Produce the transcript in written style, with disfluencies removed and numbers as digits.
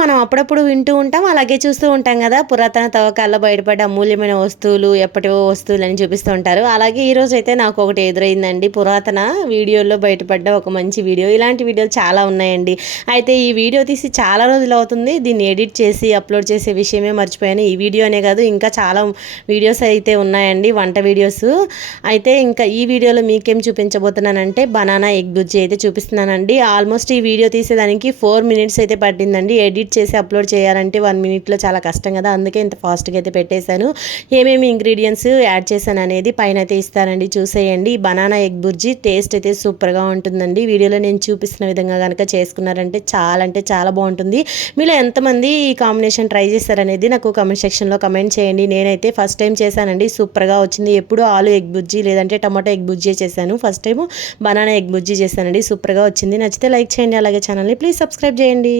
మనం అప్పుడప్పుడు వింటూ ఉంటాం, అలాగే చూస్తూ ఉంటాం కదా. పురాతన తవ్వకాల్లో బయటపడ్డ అమూల్యమైన వస్తువులు, ఎప్పటివో వస్తువులని చూపిస్తూ ఉంటారు. అలాగే ఈరోజు అయితే నాకు ఒకటి ఎదురైందండి. పురాతన వీడియోల్లో బయటపడ్డ ఒక మంచి వీడియో. ఇలాంటి వీడియోలు చాలా ఉన్నాయండి. అయితే ఈ వీడియో తీసి చాలా రోజులు అవుతుంది. దీన్ని ఎడిట్ చేసి అప్లోడ్ చేసే విషయమే మర్చిపోయాను. ఈ వీడియోనే కాదు, ఇంకా చాలా వీడియోస్ అయితే ఉన్నాయండి, వంట వీడియోస్. అయితే ఇంకా ఈ వీడియోలో మీకేం చూపించబోతున్నానంటే బనానా ఎగ్ బుజ్జి అయితే చూపిస్తున్నానండి. ఆల్మోస్ట్ ఈ వీడియో తీసేదానికి 4 మినిట్స్ అయితే పట్టిందండి. ఎడిట్ చేసి అప్లోడ్ చేయాలంటే 1 మినిట్లో చాలా కష్టం కదా, అందుకే ఇంత ఫాస్ట్గా అయితే పెట్టేశాను. ఏమేమి ఇంగ్రీడియంట్స్ యాడ్ చేశాను అనేది పైన అయితే ఇస్తానండి, చూసేయండి. బనానా ఎగ్ బుర్జీ టేస్ట్ అయితే సూపర్గా ఉంటుందండి. వీడియోలో నేను చూపిస్తున్న విధంగా కనుక చేసుకున్నారంటే చాలా అంటే చాలా బాగుంటుంది. మీలో ఎంతమంది ఈ కాంబినేషన్ ట్రై చేస్తారనేది నాకు కామెంట్ సెక్షన్లో కమెంట్ చేయండి. నేనైతే ఫస్ట్ టైం చేశానండి, సూపర్గా వచ్చింది. ఎప్పుడు ఆలు ఎగ్ బుర్జీ లేదంటే టమాటో ఎగ్ బుర్జీ చేశాను, first time banana egg bhurji చేశానండి, సూపర్గా వచ్చింది. నచ్చితే లైక్ చేయండి, అలాగే ఛానల్ని ప్లీజ్ సబ్స్క్రైబ్ చేయండి.